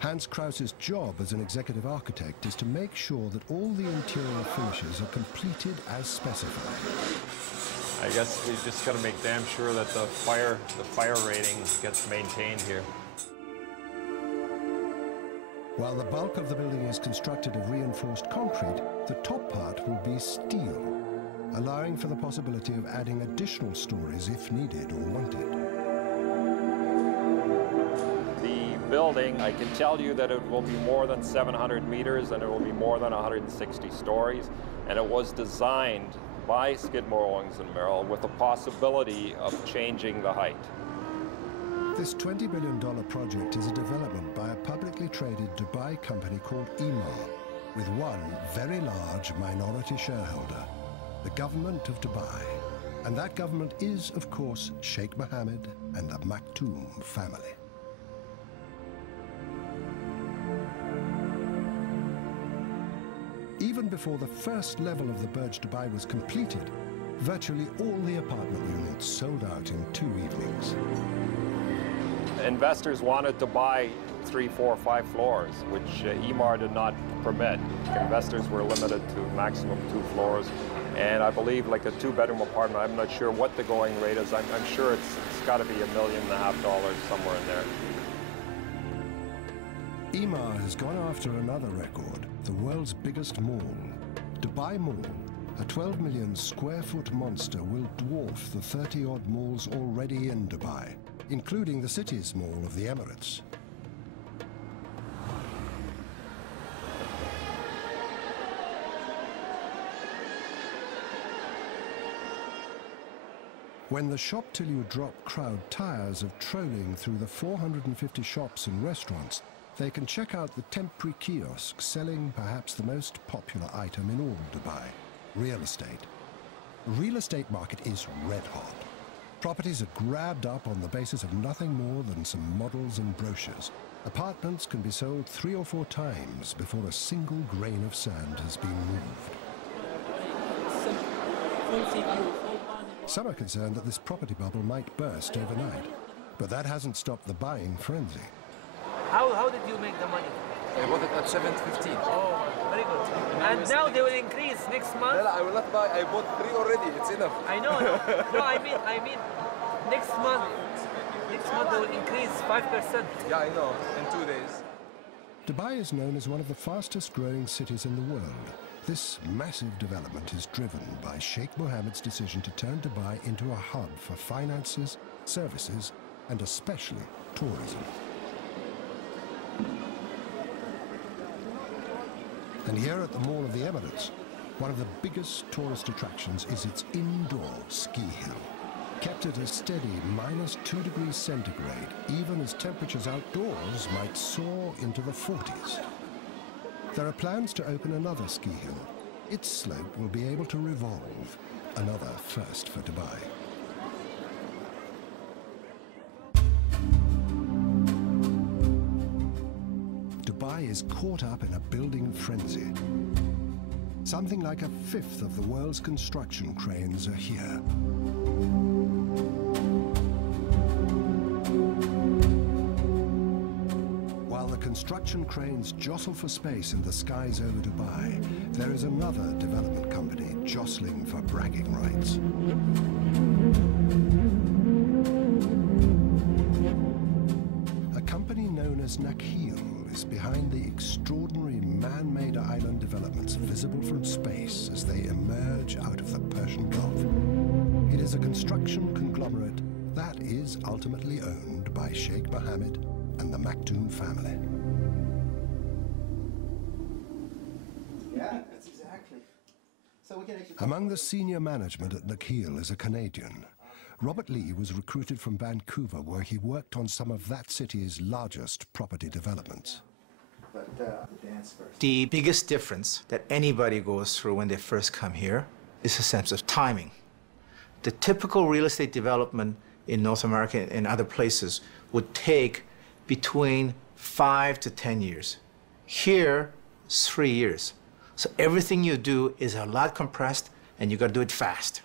Hans Krause's job as an executive architect is to make sure that all the interior finishes are completed as specified. I guess we just got to make damn sure that the fire rating gets maintained here. While the bulk of the building is constructed of reinforced concrete, the top part will be steel, allowing for the possibility of adding additional stories if needed or wanted. The building, I can tell you that it will be more than 700 meters and it will be more than 160 stories, and it was designed by Skidmore, Owings & Merrill with the possibility of changing the height. This $20 billion project is a development by a publicly traded Dubai company called Emaar, with one very large minority shareholder, the government of Dubai. And that government is, of course, Sheikh Mohammed and the Maktoum family. Even before the first level of the Burj Dubai was completed, virtually all the apartment units sold out in 2 evenings. Investors wanted to buy 3, 4, 5 floors, which Emaar did not permit. Investors were limited to maximum 2 floors. And I believe like a 2-bedroom apartment, I'm not sure what the going rate is. I'm sure it's got to be $1.5 million somewhere in there. Emaar has gone after another record, the world's biggest mall. Dubai Mall, a 12 million square foot monster, will dwarf the 30-odd malls already in Dubai, including the city's mall of the Emirates. When the shop till you drop crowd tires of trolling through the 450 shops and restaurants, they can check out the temporary kiosk selling perhaps the most popular item in all Dubai, real estate. The real estate market is red hot. Properties are grabbed up on the basis of nothing more than some models and brochures. Apartments can be sold 3 or 4 times before a single grain of sand has been moved. Some are concerned that this property bubble might burst overnight, but that hasn't stopped the buying frenzy. How did you make the money? I bought it at 7.15. Oh, very good. And now they will increase next month? No, I will not buy. I bought 3 already. It's enough. I know. No, I mean, next month they will increase 5%. Yeah, I know. In 2 days. Dubai is known as one of the fastest growing cities in the world. This massive development is driven by Sheikh Mohammed's decision to turn Dubai into a hub for finances, services, and especially tourism. And here at the Mall of the Emirates, one of the biggest tourist attractions is its indoor ski hill. Kept at a steady -2 degrees centigrade, even as temperatures outdoors might soar into the 40s. There are plans to open another ski hill. Its slope will be able to revolve, another first for Dubai. Dubai is caught up in a building frenzy. Something like 1/5 of the world's construction cranes are here. While the construction cranes jostle for space in the skies over Dubai, there is another development company jostling for bragging rights. A company known as Nakheel is behind the extraordinary man-made island developments visible from space as they emerge out of the Persian Gulf. It is a construction conglomerate that is ultimately owned by Sheikh Mohammed and the Maktoum family. Yeah, that's exactly. So we can actually... Among the senior management at Nakheel is a Canadian. Robert Lee was recruited from Vancouver, where he worked on some of that city's largest property developments. But the dance first. The biggest difference that anybody goes through when they first come here is a sense of timing. The typical real estate development in North America and other places would take between 5 to 10 years. Here, it's 3 years. So everything you do is a lot compressed, and you got to do it fast.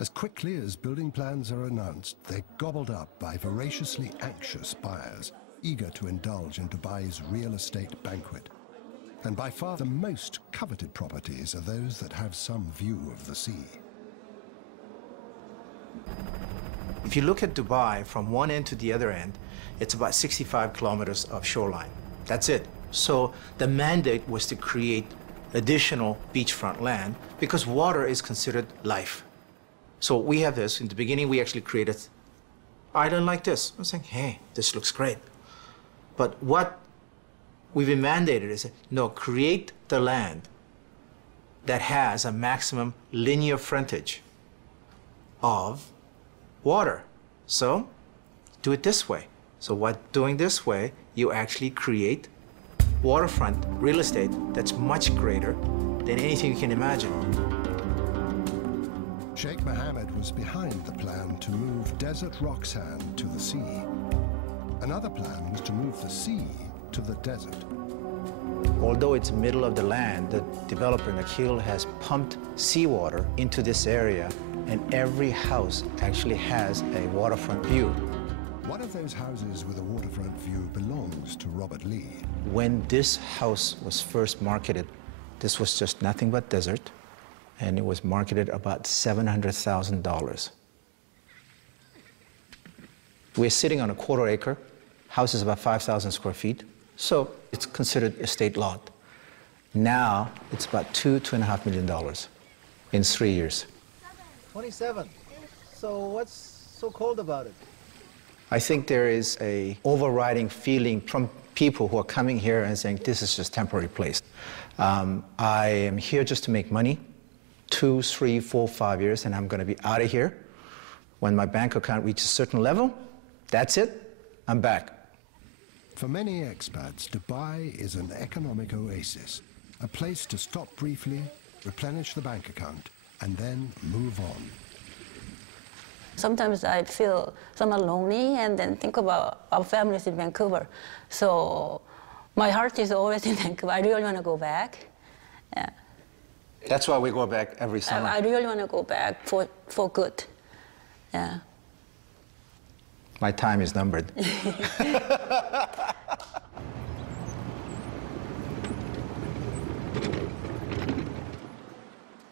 As quickly as building plans are announced, they're gobbled up by voraciously anxious buyers, eager to indulge in Dubai's real estate banquet. And by far the most coveted properties are those that have some view of the sea. If you look at Dubai from one end to the other end, it's about 65 kilometers of shoreline. That's it. So the mandate was to create additional beachfront land because water is considered life. So we have this. In the beginning, we actually created an island like this. I was saying, hey, this looks great. But what we've been mandated is, no, create the land that has a maximum linear frontage of water. So do it this way. So what doing this way, you actually create waterfront real estate that's much greater than anything you can imagine. Sheikh Mohammed was behind the plan to move desert rock sand to the sea. Another plan was to move the sea to the desert. Although it's middle of the land, the developer, Nakhil, has pumped seawater into this area, and every house actually has a waterfront view. One of those houses with a waterfront view belongs to Robert Lee. When this house was first marketed, this was just nothing but desert, and it was marketed about $700,000. We're sitting on a quarter acre. House is about 5,000 square feet, so it's considered estate lot. Now it's about $2.5 million in 3 years. 27. So what's so cold about it? I think there is a overriding feeling from people who are coming here and saying, this is just a temporary place. I am here just to make money, 2, 3, 4, 5 years, and I'm going to be out of here. When my bank account reaches a certain level, that's it, I'm back. For many expats, Dubai is an economic oasis, a place to stop briefly, replenish the bank account, and then move on. Sometimes I feel somewhat lonely and then think about our families in Vancouver. So my heart is always in Vancouver. I really want to go back. Yeah. That's why we go back every summer. I really want to go back for good. Yeah. My time is numbered.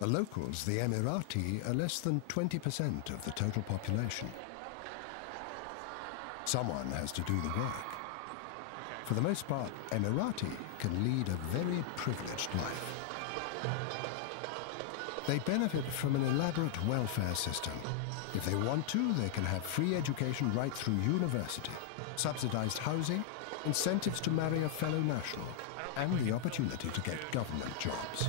The locals, the Emirati, are less than 20% of the total population. Someone has to do the work. For the most part, Emirati can lead a very privileged life. They benefit from an elaborate welfare system. If they want to, they can have free education right through university, subsidized housing, incentives to marry a fellow national, and the opportunity to get government jobs.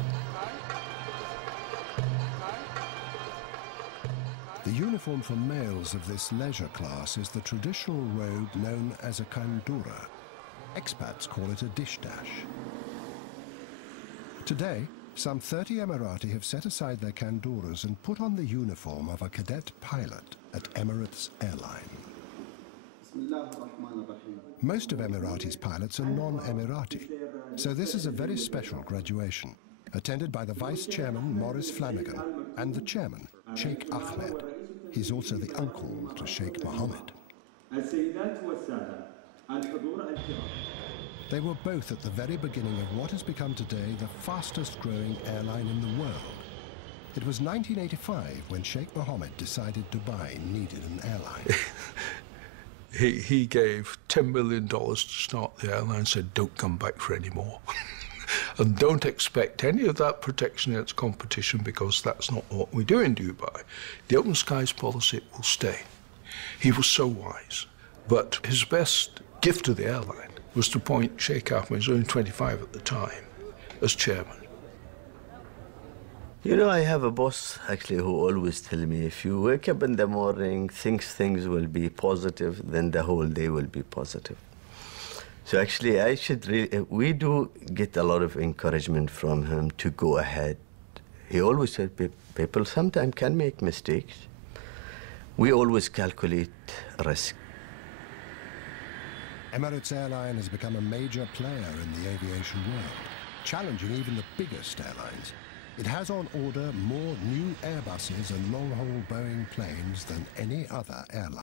The uniform for males of this leisure class is the traditional robe known as a kandura. Expats call it a dish dash. Today, some 30 Emirati have set aside their kanduras and put on the uniform of a cadet pilot at Emirates Airline. Most of Emirati's pilots are non-Emirati, so this is a very special graduation, attended by the Vice Chairman, Maurice Flanagan, and the Chairman, Sheikh Ahmed. He's also the uncle to Sheikh Mohammed. They were both at the very beginning of what has become today the fastest growing airline in the world. It was 1985 when Sheikh Mohammed decided Dubai needed an airline. He gave $10 million to start the airline, said don't come back for any more. And don't expect any of that protection against competition because that's not what we do in Dubai. The open skies policy will stay. He was so wise. But his best gift to the airline was to appoint Sheikh Ahmed, who was only 25 at the time, as chairman. You know, I have a boss, actually, who always tell me, if you wake up in the morning, things will be positive, then the whole day will be positive. So actually, we do get a lot of encouragement from him to go ahead. He always said people sometimes can make mistakes. We always calculate risk. Emirates Airline has become a major player in the aviation world, challenging even the biggest airlines. It has on order more new Airbuses and long-haul Boeing planes than any other airline.